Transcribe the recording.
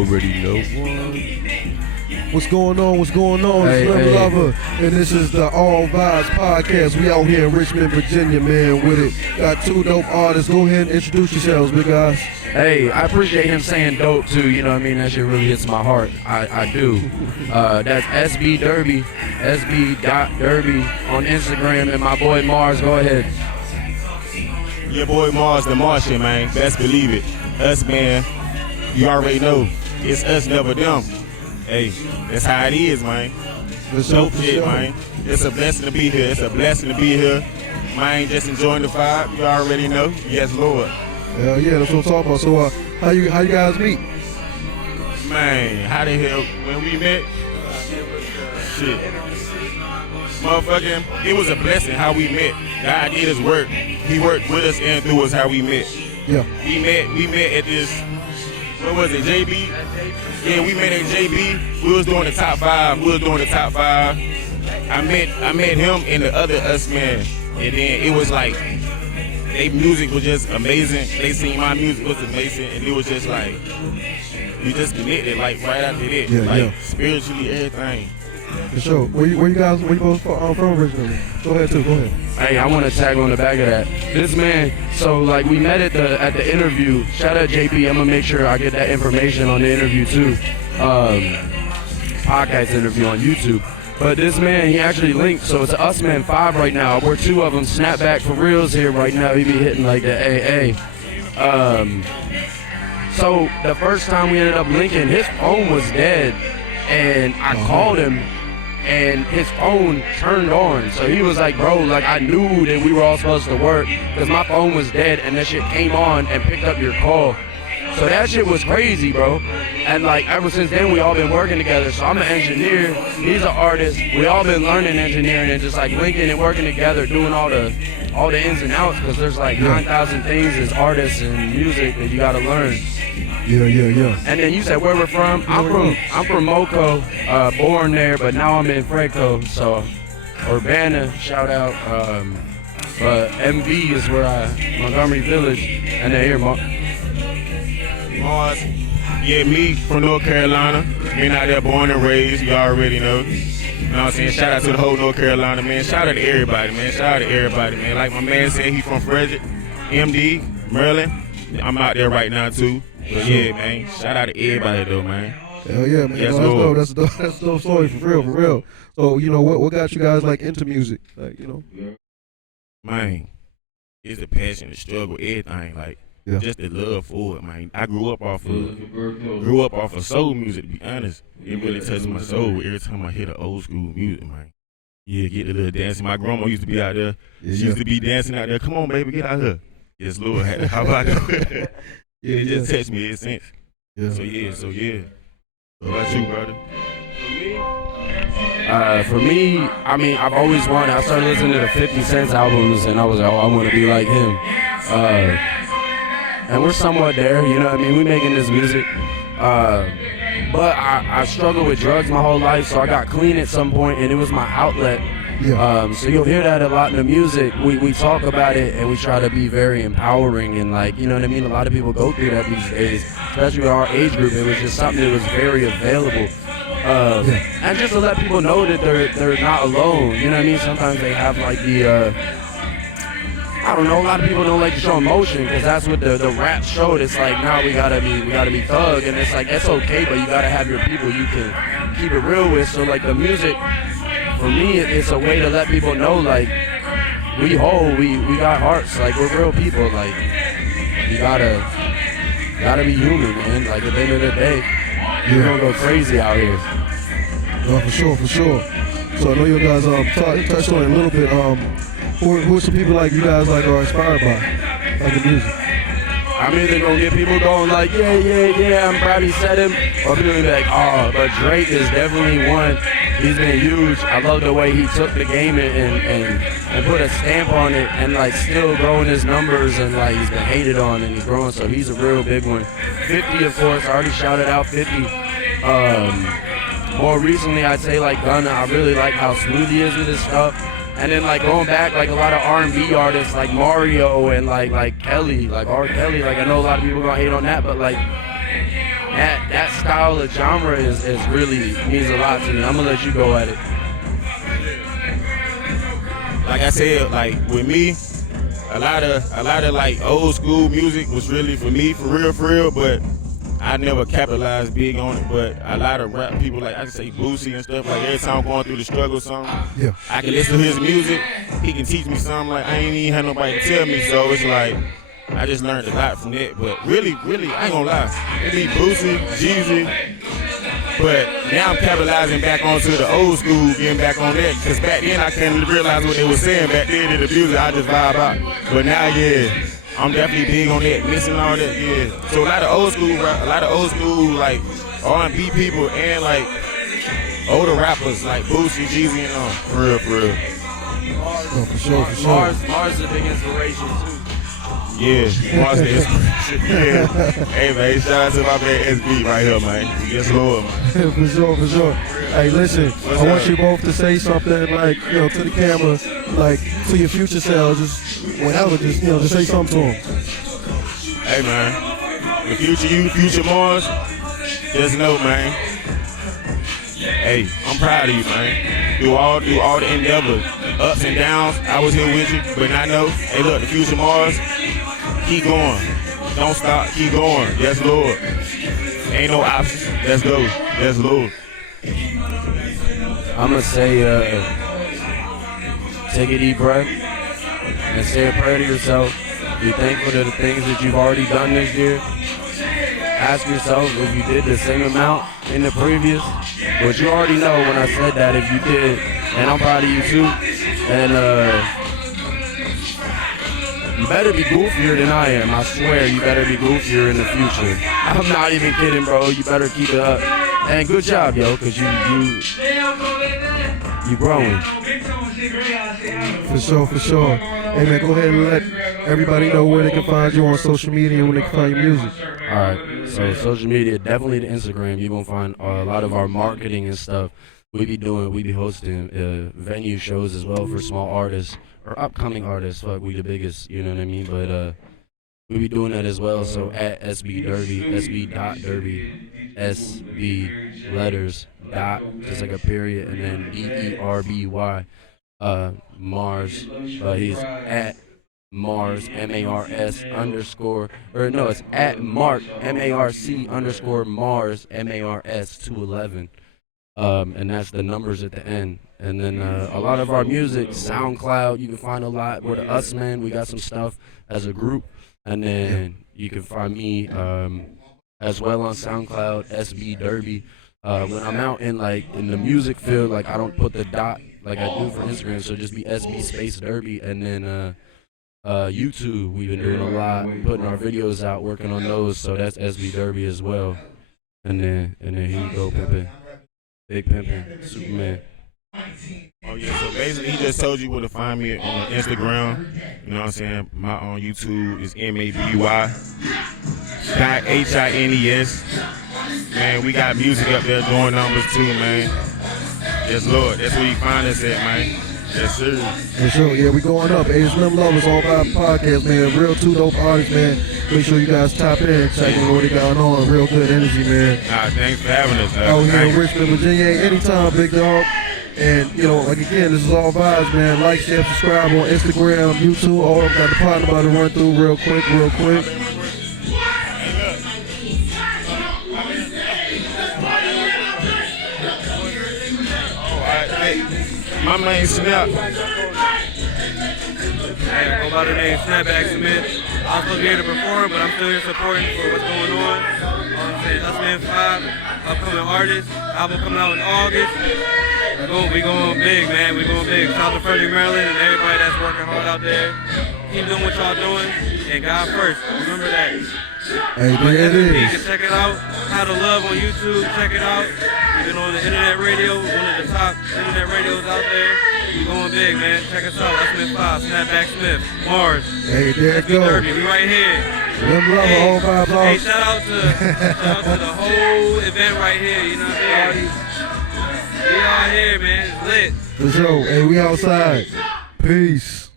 Already know. What's going on? What's going on? Hey, Slim hey. Lover, and this is the All Vibes podcast. We out here in Richmond, Virginia, man, with it. Got two dope artists. Go ahead and introduce yourselves, big guys. Hey, I appreciate him saying dope too, you know what I mean? That shit really hits my heart. I do. That's SB Derby, SB.Derby on Instagram, and my boy Mars, go ahead. Your boy Mars the Martian, man. Best believe it. Us, man. You already know. It's us, never them. Hey, that's how it is, man. Dope shit, man. It's a blessing to be here. It's a blessing to be here. Man, just enjoying the vibe. You already know. Yes, Lord. Hell yeah, that's what I'm talking about. So, how you guys meet? Man, how the hell, when we met, shit. Motherfucking, it was a blessing how we met. God did his work. He worked with us and through us how we met. Yeah. We met at this, what was it, JB? Yeah, we met at JB. We was doing the top five. I met him and the other us man. And then it was like, their music was just amazing. They seen my music was amazing. And it was just like, we just connected like right after that. Yeah, like yeah. Spiritually, everything. For sure. Where you both from originally? Go ahead, too. Go ahead. Hey, I want to tag on the back of that. This man, so like we met at the interview. Shout out JP. I'm gonna make sure I get that information on the interview too. Podcast interview on YouTube. But this man, he actually linked. So it's Us Man 5 right now. We're two of them. SnapBack for reals here right now. He be hitting like the AA. So the first time we ended up linking, his phone was dead, and I called him. And his phone turned on. So he was like, bro, like I knew that we were all supposed to work because my phone was dead and that shit came on and picked up your call. So that shit was crazy, bro. And like ever since then, we all been working together. So I'm an engineer, he's an artist. We all been learning engineering and just like linking and working together, doing all the ins and outs because there's like 9,000 things as artists and music that you gotta learn. Yeah. And then you said where we're from. I'm from Moco, born there, but now I'm in Freco. So Urbana, shout out. But MV is where Montgomery Village, and then here Mars, yeah, me from North Carolina. Been out there born and raised, you already know. You know what I'm saying? Shout out to the whole North Carolina, man. Shout out to everybody, man. man. Like my man said, he from Frederick, MD, Maryland. I'm out there right now, too. But yeah, man. Shout out to everybody, though, man. Hell yeah, man. Yes, No, that's dope. That's a dope story, for real. So, you know, what got you guys, like, into music? Like, you know? Man, it's the passion, the struggle, everything. Like, just the love for it, man. I grew up off of soul music, to be honest. It really touched my soul every time I hear the old school music, man. Yeah, get a little dancing. My grandma used to be out there. She used to be dancing out there. Come on, baby, get out here. Yes, Lord. How about that? It just touched me ever since. Yeah. So yeah. What about you, brother? For me, I mean, I've always wanted. I started listening to the 50 Cent albums, and I was like, oh, I want to be like him. And we're somewhat there, you know what I mean? We making this music. But I struggled with drugs my whole life, so I got clean at some point, and it was my outlet. Yeah. So you'll hear that a lot in the music. We talk about it, and we try to be very empowering, and like, you know what I mean? A lot of people go through that these days, especially with our age group. It was just something that was very available. And just to let people know that they're not alone, you know what I mean? Sometimes they have like the, I don't know, a lot of people don't like to show emotion because that's what the rap showed. It's like, now we gotta be thug, and it's like, that's okay, but you gotta have your people you can keep it real with. So like the music, for me, it's a way to let people know, like, we whole, we got hearts, like, we're real people, like, you gotta be human, man. Like, at the end of the day, you're gonna go crazy out here. No, for sure. So I know you guys touched on it a little bit. Who are some people like you guys like are inspired by, like the music? I'm either gonna get people going like, yeah, I'm proud he said him, or people gonna be like, oh, but Drake is definitely one. He's been huge. I love the way he took the game and put a stamp on it, and like still growing his numbers, and like he's been hated on and he's growing, so he's a real big one. 50, of course, I already shouted out 50. More recently, I'd say like Gunna. I really like how smooth he is with his stuff. And then like going back, like a lot of R&B artists like Mario and like Kelly, like R. Kelly. Like I know a lot of people gonna hate on that, but like that style of genre is really means a lot to me. I'm gonna let you go at it. Like I said, like with me, a lot of like old school music was really for me, for real, but I never capitalized big on it. But a lot of rap people, like I can say Boosie and stuff, like every time I'm going through the struggle or something, Yeah. I can listen to his music, he can teach me something like I ain't even had nobody to tell me, so it's like I just learned a lot from that. But really, I ain't gonna lie, it be Boosie, Jeezy, but now I'm capitalizing back onto the old school, getting back on that, because back then I couldn't realize what they were saying. Back then in the music, I just vibe out. But now, yeah, I'm definitely big on that, missing all that, yeah. So a lot of old school like R&B people and like older rappers like Boosie, Jeezy, and for real. Oh, for sure. Mars is a big inspiration too. Yeah, Mars the inspiration. Yeah. Hey man, shout out to my man SB right here, man. Yes, Lord, man. For sure. Hey, listen, I want you both to say something like, to the camera, like to your future selves, just whatever, just say something to them. Hey man, the future you, future Mars, just know, man. Hey, I'm proud of you, man. Through all the endeavors, ups and downs, I was here with you, but I know, hey look, the future Mars, keep going. Don't stop, keep going. Yes, Lord. Ain't no options. Let's go. Yes, Lord. I'm gonna say, take a deep breath and say a prayer to yourself. Be thankful to the things that you've already done this year. Ask yourself if you did the same amount in the previous. But you already know when I said that if you did, and I'm proud of you too. And you better be goofier than I am. I swear you better be goofier in the future. I'm not even kidding, bro. You better keep it up. And good job, yo, because you growing. For sure. Hey man, go ahead and let everybody know where they can find you on social media and where they can find your music. All right, so social media, definitely the Instagram. You're gonna find a lot of our marketing and stuff. We be hosting venue shows as well for small artists or upcoming artists. Fuck, we the biggest, you know what I mean? But we be doing that as well. So at SB Derby, SB.Derby, SB letters dot, just like a period, and then DERBY, Mars. He's at Mars, MARS underscore, or no, it's at Mark, MARC underscore Mars, MARS 211. And that's the numbers at the end. And then a lot of our music, SoundCloud, you can find a lot. We're the Us Men. We got some stuff as a group. And then you can find me as well on SoundCloud, SB Derby. When I'm out in the music field, like I don't put the dot like I do for Instagram, so just be SB space Derby. And then YouTube, we've been doing a lot, putting our videos out, working on those, so that's SB Derby as well. And then here you go, Pimpin'. Big Pimpin', Superman. Oh yeah, so basically he just told you where to find me on Instagram. You know what I'm saying? My on YouTube is MABY.HINES. Man, we got music up there doing numbers too, man. Yes, Lord, that's where you find us at, man. Yes, sir. For sure, yeah, we going up. Hey, it's Slim Lovers All Vibe Podcast, man. Real two dope artists, man. Make sure you guys tap in, check in what they got on. Real good energy, man. Thanks for having us. Out here in Richmond, Virginia. Anytime, big dog. And, like again, this is All Vibes, man. Like, share, subscribe on Instagram, YouTube. All of them got the partner about to run through real quick. My main Snap. Hey, I go by the name SnapBack Cement. I was supposed to be here to perform, but I'm still here supporting for what's going on. I'm saying Us Men 5, upcoming artist, album coming out in August. We going big, man. We going big. Shout out to Frederick, Maryland, and everybody that's working hard out there. Keep doing what y'all doing, and God first. Remember that. Hey, there it is. Check it out. How to Love on YouTube. Check it out. We've been on the internet radio, one of the top internet radios out there. We going big, man. Check us out. Us Men 5, SnapBack Smith, Mars. Hey, there it goes. Derby. We right here. Slim Lover, All Vibes. Hey, shout out to the whole event right here. You know what I mean? We out here, man. It's lit. For sure. Hey, we outside. Peace.